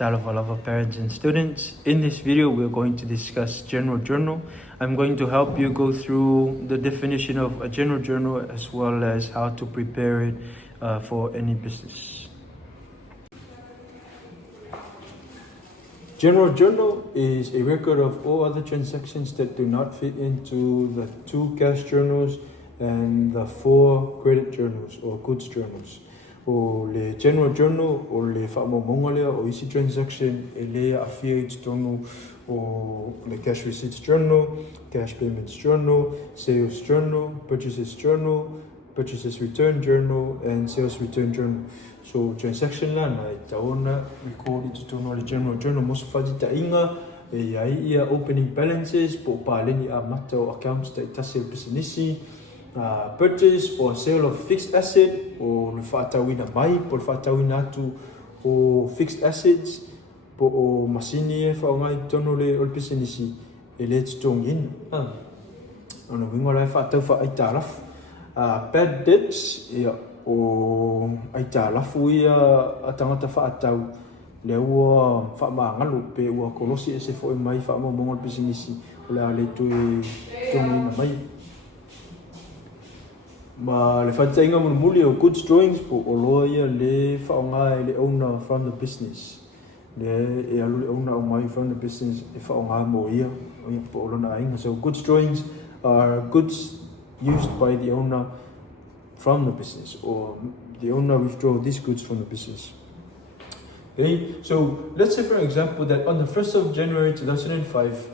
Vaiola parents and students. In this video, we're going to discuss general journal. I'm going to help you go through the definition of a general journal as well as how to prepare it for any business. General journal is a record of all other transactions that do not fit into the 2 cash journals and the 4 credit journals or goods journals. O le general journal o le whaamomonga lea o isi transaction e lea affiliates journal o le cash receipts journal, cash payments journal, sales journal, purchases return journal, and sales return journal. So transaction lana e taona record i tono le general journal moso whati ta inga e ai ia opening balances po pāleni a mata o accounts ta itase o business. Purchase or sale of fixed asset o le whaatawina mai po le whaatawina atu o fixed assets po o masini e whaongai tono le o le business e le titong in ono wingo lai whaatau wha aita alafu bad debts ia o aita alafu ia a tangata whaatau le ua whaamaangalu pe ua kolosi e se fo e mai whaamamonga le business o le a le tui tongina mai. Ma le whatainga muli o goods drawings po o loa ia le whaonga e le owner from the business. Le e alu le owner o mai from the business e whaonga mo ia po o lona ainga. So goods drawings are goods used by the owner from the business, or the owner withdraw these goods from the business. Okay, so let's say for example that on the 1st of January 2005,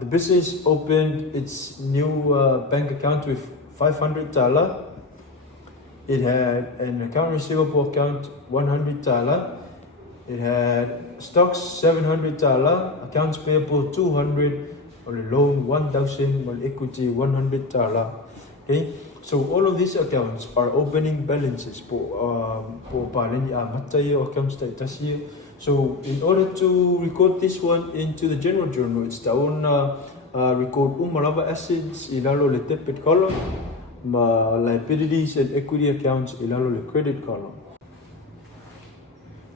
the business opened its new bank account with $500. It had an account receivable account $100. It had stocks $700, accounts payable $200, or a loan $1,000, or equity $100. Okay, so all of these accounts are opening balances for paleni a matai or accounts ta itasi. So in order to record this one into the general journal, it's taon record umalava assets ilalo le debit column, ma liabilities and equity accounts ilalo le credit column.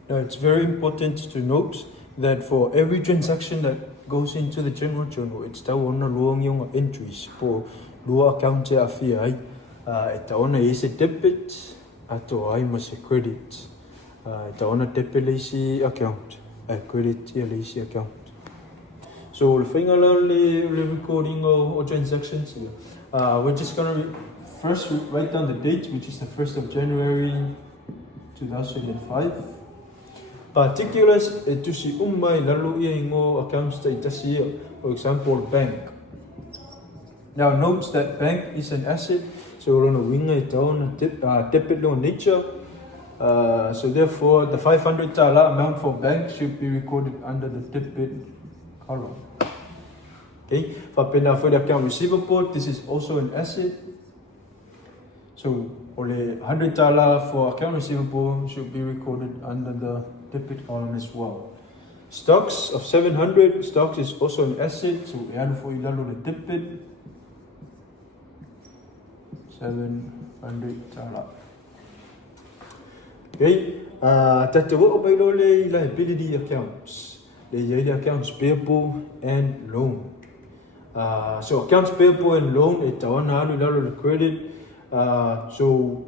Now it's very important to note that for every transaction that goes into the general journal, it's taon luong yung entries for lua account e afia ai e taona e se debit ato ai ma se credit e taona debit le isi account credit ia le isi account. So le whainga le recording o transactions, we're just going to first write down the date, which is the 1st of January 2005. Particulars e tusi umai lalo ia ingo accounts ta itasi, for example bank. Now note that bank is an asset, so we're going to wing debit loan nature. So therefore the $500 amount for bank should be recorded under the debit column. Okay, for the account receivable, this is also an asset. So only $100 for account receivable should be recorded under the debit column as well. Stocks of $700, stocks is also an asset, so we have for the debit $700. Okay, tatawa o bailo le liability accounts. The accounts payable and loan. So accounts payable and loan e tawana alu lalo le credit. So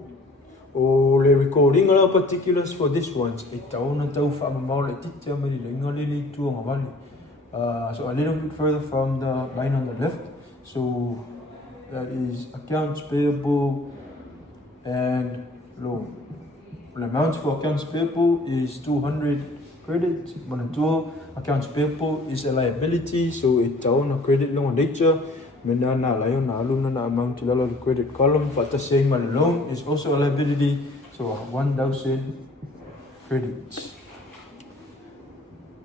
o le recording ala particulars for this ones e tawana tau whaamamau le titia mali le ngale le tuanga wali. So a little bit further from the line on the left. So that is accounts payable and loan. The amount for accounts payable is 200 credit. Manatua accounts payable is a liability, so it's on a credit loan nature. Menana layon na aluna na amount ilalo the credit column. Fata saying my loan is also a liability, so 1,000 credits.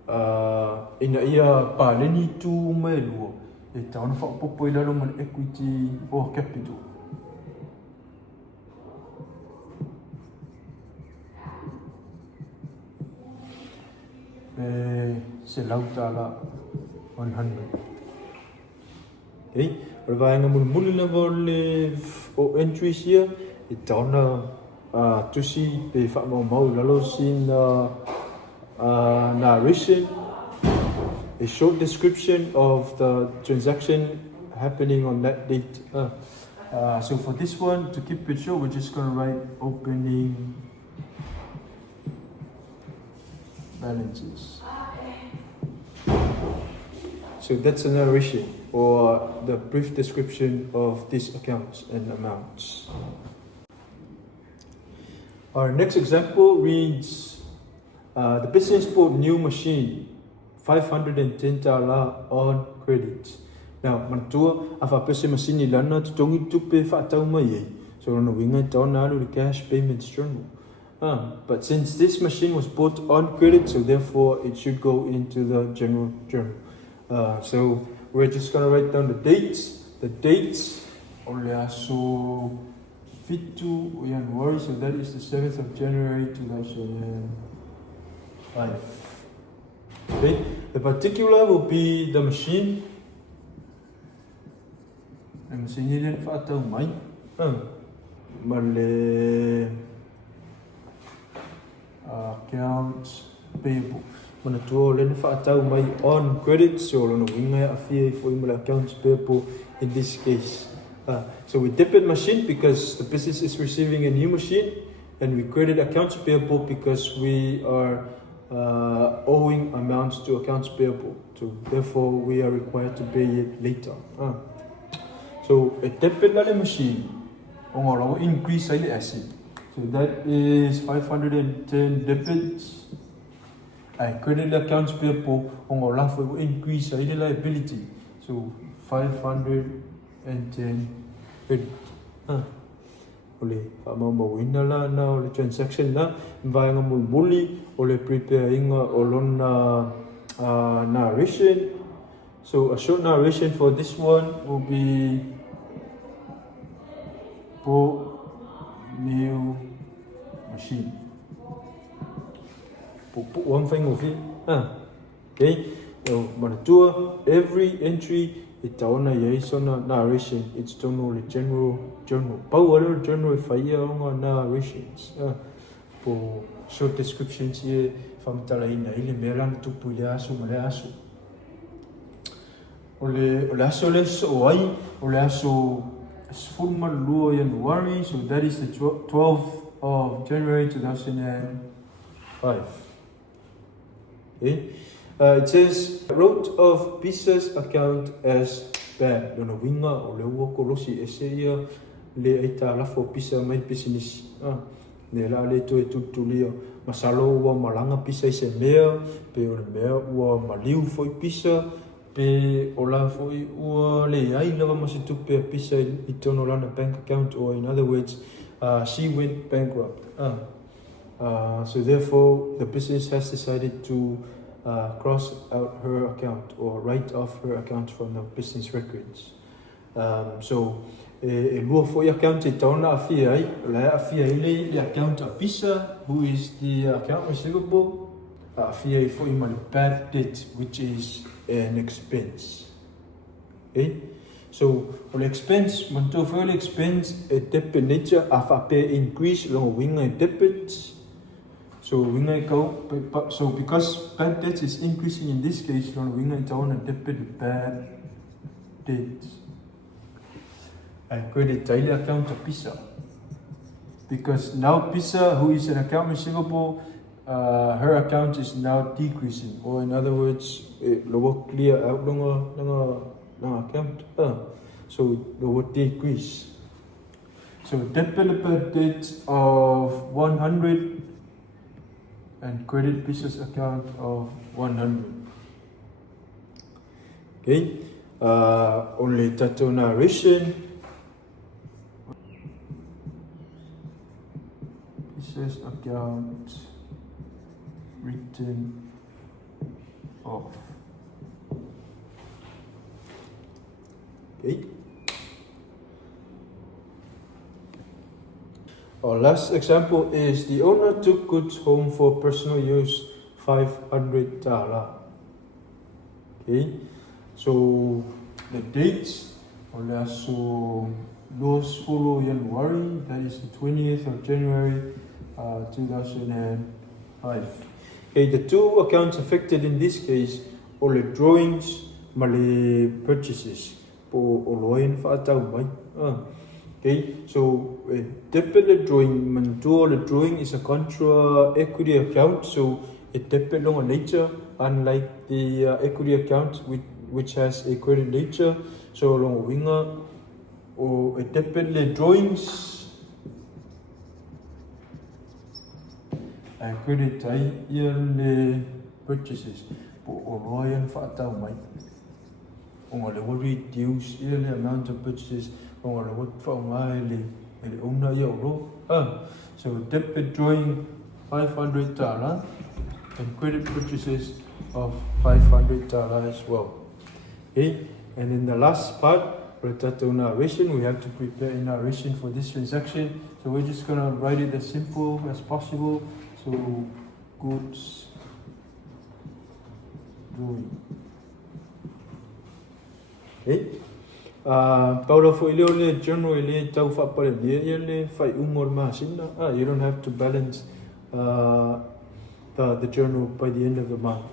Ina ia paleni tu mai luo. It's on for popo ilalo man equity or capital. Se lautala 100. Okay, revanga muli na vole o entries here. It tauna tusi pe wha mau lalo sin narration, a short description of the transaction happening on that date. So for this one, to keep it short, we're just going to write opening balances. So that's a narration, or the brief description of these accounts and amounts. Our next example reads, the business bought new machine, $510 on credit. Now, manatua afa pese machine lana tutongi tupe whaatau mai. So no winga taona alu the cash payments journal. But since this machine was bought on credit, so therefore it should go into the general journal. So we're just gonna write down the dates. The dates only so Fitu January, so that is the 7th of January 2005. Okay, the particular will be the machine. The machine didn't fatal mai. Male accounts payable. Mana tuo len fatal mai on credit, so no winga afia for imo accounts payable in this case. So we debit machine because the business is receiving a new machine, and we credit accounts payable because we are owing amounts to accounts payable. So therefore we are required to pay it later. So a debit machine on increase the asset. So that is 510 debits. And credit accounts payable on will increase the liability. So 510 credit. Ole mawina la na ole transaction la vai nga mulbuli ole preparing olon narration. So a short narration for this one will be for new machine. One thing of it. Okay. Every entry itaona yaisona narration. It's only general journal. Power general fire on narrations. For short descriptions here from Talaina ile melan tupu yasu malasu. Ole aso les oai ole aso full maluo January, so that is the 12th of January 2005. Okay. It says wrote of business account as bad. Lona winga o le ua kolosi eseia le eita lafo pisa mai business. Ne la le to tutulia masalo ua malanga pisa ise mea pe o le mea ua maliu foi pisa pe o la foi ua le ai lava masitupe pisa I tono lana bank account, or in other words, she went bankrupt. So therefore the business has decided to cross out her account or write off her account from the business records. So lua foi account tauna afia ai la afia ile the account a pisa, who is the account receivable, afia foi mal bad debt, which is an expense. Okay, so on expense manto for expense a debit nature afa pay increase long winga debits. So so because bad debt is increasing in this case, we down a debit bad debt. And credit daily account of Pisa. Because now Pisa, who is an account receivable, her account is now decreasing. Or in other words, lower clear out longer account. So lower decrease. So debit bad debt of 100. And credit business account of 100. Okay, only tato narration. Business account written off. Okay. Our last example is the owner took goods home for personal use, $500. Okay, so the dates, so los follow January, that is the 20th of January 2005. Okay, the two accounts affected in this case are the drawings ma le purchases po o loin whaatau mai. Okay, so the drawing, the drawing is a contra equity account, so it depends on nature, unlike the equity account which has a credit nature. So long winga or it depends the drawings and credit ai yearly purchases or loyal whaatau mai. On the reduce yearly amount of purchases. So debit drawing $500 and credit purchases of $500 as well. Okay, and in the last part, narration, we have to prepare a narration for this transaction. So we're just gonna write it as simple as possible. So goods drawing. Okay. Paula for ile general ile tau fa pare dia ile fai umor masina. You don't have to balance the journal by the end of the month.